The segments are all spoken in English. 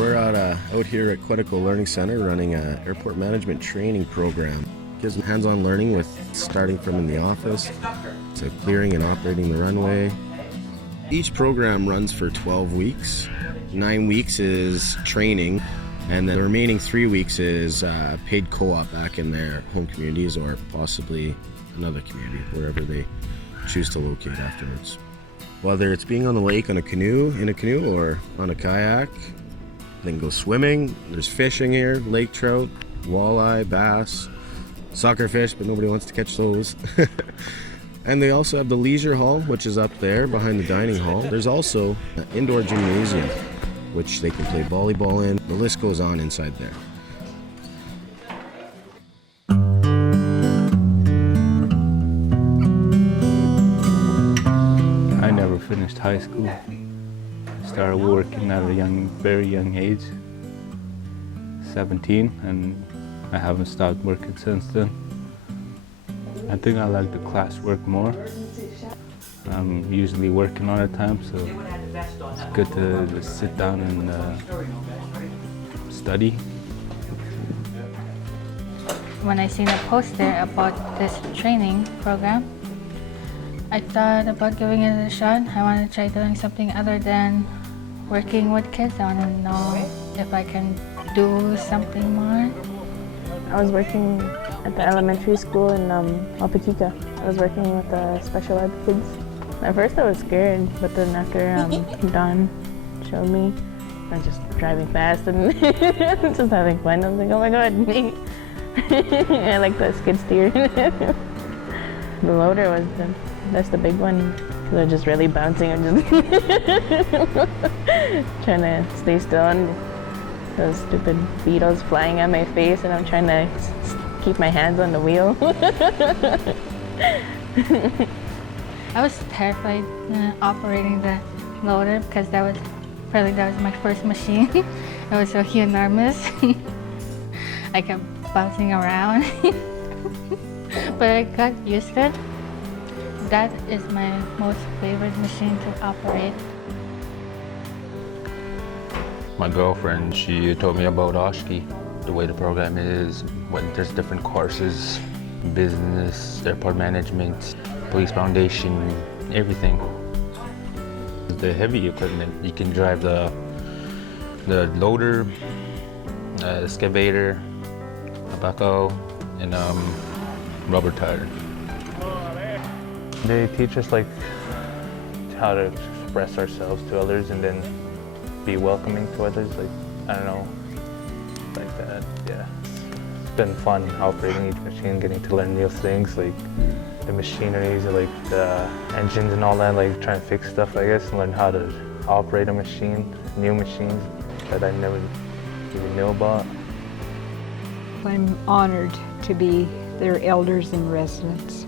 We're out here at Quetico Learning Center running an airport management training program. Gives them hands-on learning with starting from in the office to clearing and operating the runway. Each program runs for 12 weeks. 9 weeks is training, and then the remaining 3 weeks is paid co-op back in their home communities or possibly another community, wherever they choose to locate afterwards. Whether it's being on the lake in a canoe or on a kayak, then go swimming. There's fishing here, lake trout, walleye, bass, sucker fish, but nobody wants to catch those. And they also have the leisure hall, which is up there behind the dining hall. There's also an indoor gymnasium, which they can play volleyball in. The list goes on inside there. I never finished high school. I started working at a very young age, 17, and I haven't stopped working since then. I think I like the classwork more. I'm usually working all the time, so it's good to just sit down and study. When I seen a poster about this training program, I thought about giving it a shot. I want to try doing something other than working with kids. I want to know if I can do something more. I was working at the elementary school in Oshki-Pimache-O-Win. I was working with the special ed kids. At first I was scared, but then after Don showed me, I was just driving fast and just having fun. I was like, oh my god, I like the skid steer. The loader that's the big one. They're just really bouncing. I'm just trying to stay still, and those stupid beetles flying at my face, and I'm trying to keep my hands on the wheel. I was terrified operating the loader because that was my first machine. It was so enormous. I kept bouncing around, but I got used to it. That is my most favorite machine to operate. My girlfriend, she told me about Oshki, the way the program is, when there's different courses, business, airport management, police foundation, everything. The heavy equipment, you can drive the loader, excavator, a backhoe, and rubber tire. They teach us like how to express ourselves to others and then be welcoming to others, like, I don't know, like that, yeah. It's been fun operating each machine, getting to learn new things, like the machineries, like the engines and all that, like trying to fix stuff, I guess, and learn how to operate a machine, new machines that I never even knew about. I'm honored to be their elders in residence.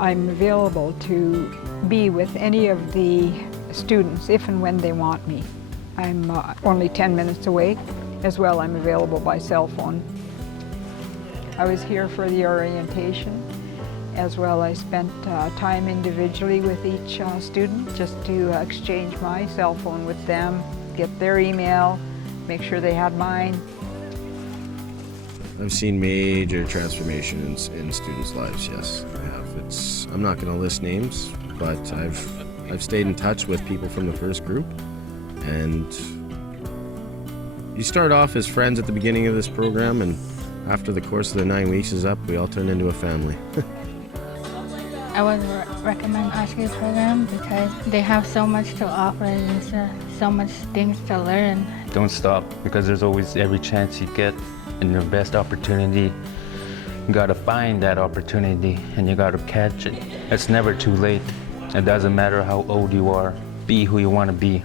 I'm available to be with any of the students if and when they want me. I'm only 10 minutes away. As well, I'm available by cell phone. I was here for the orientation. As well, I spent time individually with each student just to exchange my cell phone with them, get their email, make sure they had mine. I've seen major transformations in students' lives, yes, I have. I'm not going to list names, but I've stayed in touch with people from the first group, and you start off as friends at the beginning of this program, and after the course of the 9 weeks is up, we all turn into a family. I would recommend Oshki program because they have so much to offer and so much things to learn. Don't stop, because there's always every chance you get and your best opportunity. You gotta find that opportunity and you gotta catch it. It's never too late. It doesn't matter how old you are. Be who you wanna be.